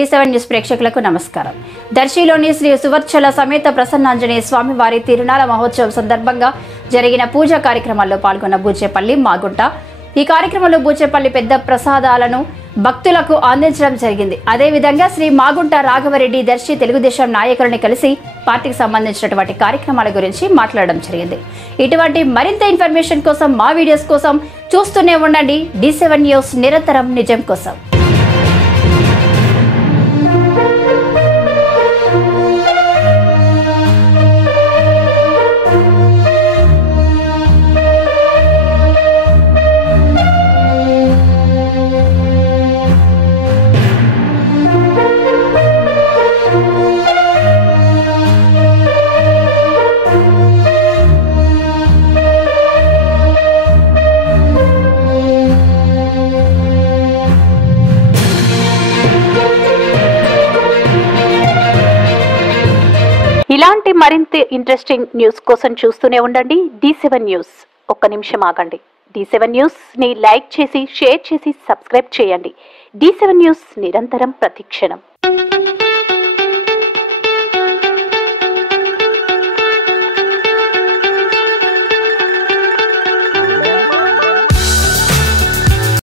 D7 news ప్రేక్షకులకు నమస్కారం. దర్శిలోని శ్రీ సువర్చల సమేత ప్రసన్నాంజనేయ స్వామి వారి తిరునాళ మహోత్సవం సందర్భంగా జరిగిన పూజా కార్యక్రమాల్లో పాల్గొన్న బూచేపల్లి మాగుంట ఈ కార్యక్రమంలో బూచేపల్లి పెద్ద ప్రసాదాలను భక్తులకు అందించడం జరిగింది. అదేవిధంగా శ్రీ మాగుంట రాఘవరెడ్డి దర్శి తెలుగుదేశం నాయకులను కలిసి పార్టీకి సంబంధించినటువంటి కార్యక్రమాల గురించి మాట్లాడడం జరిగింది. ఇటువంటి మరింత ఇన్ఫర్మేషన్ కోసం మా వీడియోస్ కోసం చూస్తూనే ఉండండి. D7 న్యూస్, నిరంతరం నిజం కోసం. ఇలాంటి మరింత ఇంట్రెస్టింగ్ న్యూస్ కోసం చూస్తూనే ఉండండి D7 న్యూస్. ఒక్క నిమిషం ఆగండి. D7 న్యూస్ ని లైక్ చేసి, షేర్ చేసి, సబ్స్క్రైబ్ చేయండి. D7 న్యూస్, నిరంతరం ప్రతిక్షణం.